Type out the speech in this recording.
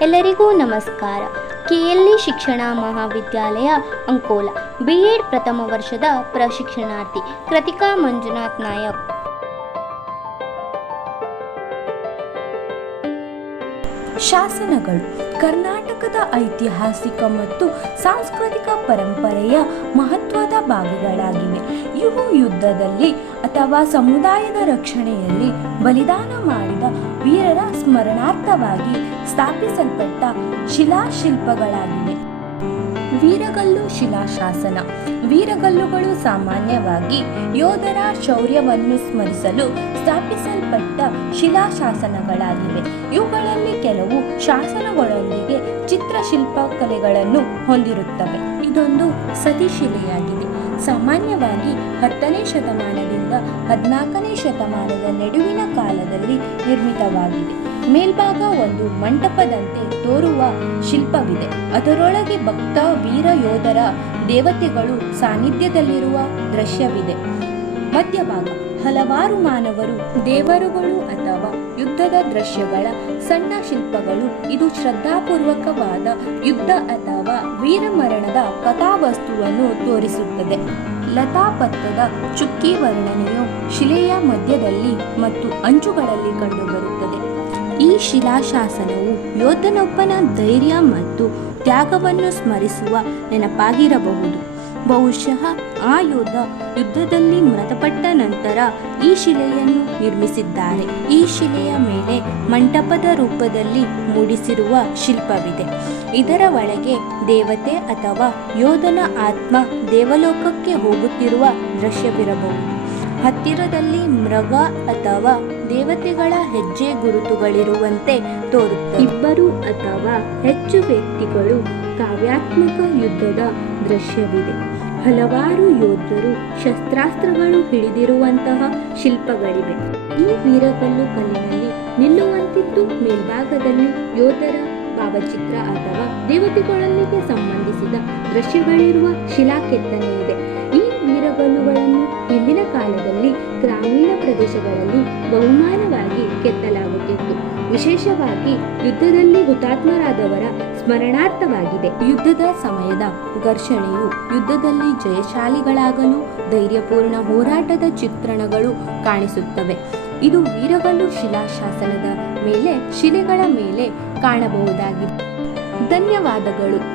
ಎಲ್ಲರಿಗೂ ನಮಸ್ಕಾರ. ಕೆಎಲ್ಇ ಶಿಕ್ಷಣ ಮಹಾವಿದ್ಯಾಲಯ ಅಂಕೋಲ. ಬಿ ಎಡ್ ಪ್ರಥಮ ವರ್ಷದ ಪ್ರಶಿಕ್ಷಣಾರ್ಥಿ ಕೃತಿಕಾ ಮಂಜುನಾಥ್ ನಾಯಕ್. ಶಾಸನಗಳು, ಕರ್ನಾಟಕದ ಐತಿಹಾಸಿಕ ಮತ್ತು ಸಾಂಸ್ಕೃತಿಕ ಪರಂಪರೆಯ ಮಹತ್ವದ ಭಾಗಗಳಾಗಿವೆ. ಇವು ಯುದ್ಧದಲ್ಲಿ ಅಥವಾ ಸಮುದಾಯದ ರಕ್ಷಣೆಯಲ್ಲಿ ಬಲಿದಾನ ಮಾಡಿದ ವೀರರ ಸ್ಮರಣಾರ್ಥವಾಗಿ ಸ್ಥಾಪಿಸಲ್ಪಟ್ಟ ಶಿಲಾಶಿಲ್ಪಗಳಾಗಿವೆ. ವೀರಗಲ್ಲು ಶಿಲಾಶಾಸನ. ವೀರಗಲ್ಲುಗಳು ಸಾಮಾನ್ಯವಾಗಿ ಯೋಧರ ಶೌರ್ಯವನ್ನು ಸ್ಮರಿಸಲು ಸ್ಥಾಪಿಸಲ್ಪಟ್ಟ ಶಿಲಾಶಾಸನಗಳಾಗಿವೆ. ಇವುಗಳಲ್ಲಿ ಕೆಲವು ಶಾಸನಗಳೊಂದಿಗೆ ಚಿತ್ರಶಿಲ್ಪ ಕಲೆಗಳನ್ನು ಹೊಂದಿರುತ್ತವೆ. ಇದೊಂದು ಸತಿಶಿಲೆಯಾಗಿದೆ. ಸಾಮಾನ್ಯವಾಗಿ ಹತ್ತನೇ ಶತಮಾನದಿಂದ ಹದಿನಾಲ್ಕನೇ ಶತಮಾನದ ನಡುವಿನ ಕಾಲದಲ್ಲಿ ನಿರ್ಮಿತವಾಗಿದೆ. ಮೇಲ್ಭಾಗ ಒಂದು ಮಂಟಪದಂತೆ ತೋರುವ ಶಿಲ್ಪವಿದೆ. ಅದರೊಳಗೆ ಭಕ್ತ, ವೀರ, ಯೋಧರ, ದೇವತೆಗಳು ಸಾನ್ನಿಧ್ಯದಲ್ಲಿರುವ ದೃಶ್ಯವಿದೆ. ಮಧ್ಯಭಾಗ, ಹಲವಾರು ಮಾನವರು, ದೇವರುಗಳು ಅಥವಾ ಯುದ್ಧದ ದೃಶ್ಯಗಳ ಸಣ್ಣ ಶಿಲ್ಪಗಳು, ಇದು ಶ್ರದ್ಧಾಪೂರ್ವಕವಾದ ಯುದ್ಧ ಅಥವಾ ವೀರಮರಣದ ಕಥಾವಸ್ತುವನ್ನು ತೋರಿಸುತ್ತದೆ. ಲತಾಪತ್ತದ ಚುಕ್ಕಿ ವರ್ಣನೆಯು ಶಿಲೆಯ ಮಧ್ಯದಲ್ಲಿ ಮತ್ತು ಅಂಚುಗಳಲ್ಲಿ ಕಂಡುಬರುತ್ತದೆ. ಶಿಲಾಶಾಸನವು ಯೋಧನೊಬ್ಬನ ಧೈರ್ಯ ಮತ್ತು ತ್ಯಾಗವನ್ನು ಸ್ಮರಿಸುವ ನೆನಪಾಗಿರಬಹುದು. ಬಹುಶಃ ಆ ಯೋಧ ಯುದ್ಧದಲ್ಲಿ ಮೃತಪಟ್ಟ ನಂತರ ಈ ಶಿಲೆಯನ್ನು ನಿರ್ಮಿಸಿದ್ದಾರೆ. ಈ ಶಿಲೆಯ ಮೇಲೆ ಮಂಟಪದ ರೂಪದಲ್ಲಿ ಮೂಡಿಸಿರುವ ಶಿಲ್ಪವಿದೆ. ಇದರ ಒಳಗೆ ದೇವತೆ ಅಥವಾ ಯೋಧನ ಆತ್ಮ ದೇವಲೋಕಕ್ಕೆ ಹೋಗುತ್ತಿರುವ ದೃಶ್ಯವಿರಬಹುದು. ಹತ್ತಿರದಲ್ಲಿ ಮೃಗ ಅಥವಾ ದೇವತೆಗಳ ಹೆಜ್ಜೆ ಗುರುತುಗಳಿರುವಂತೆ ತೋರುತ್ತದೆ. ಇಬ್ಬರು ಅಥವಾ ಹೆಚ್ಚು ವ್ಯಕ್ತಿಗಳು ಕಾವ್ಯಾತ್ಮಕ ಯುದ್ಧದ ದೃಶ್ಯವಿದೆ. ಹಲವಾರು ಯೋಧರು ಶಸ್ತ್ರಾಸ್ತ್ರಗಳು ಹಿಡಿದಿರುವಂತಹ ಶಿಲ್ಪಗಳಿವೆ. ಈ ವೀರಗಲ್ಲು ಕಲ್ಲಿನಲ್ಲಿ ನಿಲ್ಲುವಂತಿದ್ದು ಮೇಲ್ಭಾಗದಲ್ಲಿ ಯೋಧರ ಭಾವಚಿತ್ರ ಅಥವಾ ದೇವತೆಗಳೊಂದಿಗೆ ಸಂಬಂಧಿಸಿದ ದೃಶ್ಯಗಳಿರುವ ಶಿಲಾಕೆತ್ತನೆ ಇದೆ. ಈ ವೀರಗಲ್ಲುಗಳನ್ನು ಹಿಂದಿನ ಕಾಲದಲ್ಲಿ ಗ್ರಾಮೀಣ ಪ್ರದೇಶಗಳಲ್ಲಿ ಬಹುಮಾನವಾಗಿ ಕೆತ್ತಲಾಗುತ್ತಿತ್ತು ವಿಶೇಷವಾಗಿ ಯುದ್ಧದಲ್ಲಿ ಹುತಾತ್ಮರಾದವರ ಸ್ಮರಣಾರ್ಥವಾಗಿದೆ. ಯುದ್ಧದ ಸಮಯದ ಘರ್ಷಣೆಯು ಯುದ್ಧದಲ್ಲಿ ಜಯಶಾಲಿಗಳಾಗಲು ಧೈರ್ಯಪೂರ್ಣ ಹೋರಾಟದ ಚಿತ್ರಣಗಳು ಕಾಣಿಸುತ್ತವೆ. ಇದು ವೀರಗಲ್ಲು ಶಿಲಾಶಾಸನದ ಮೇಲೆ, ಶಿಲೆಗಳ ಮೇಲೆ ಕಾಣಬಹುದಾಗಿದೆ. ಧನ್ಯವಾದಗಳು.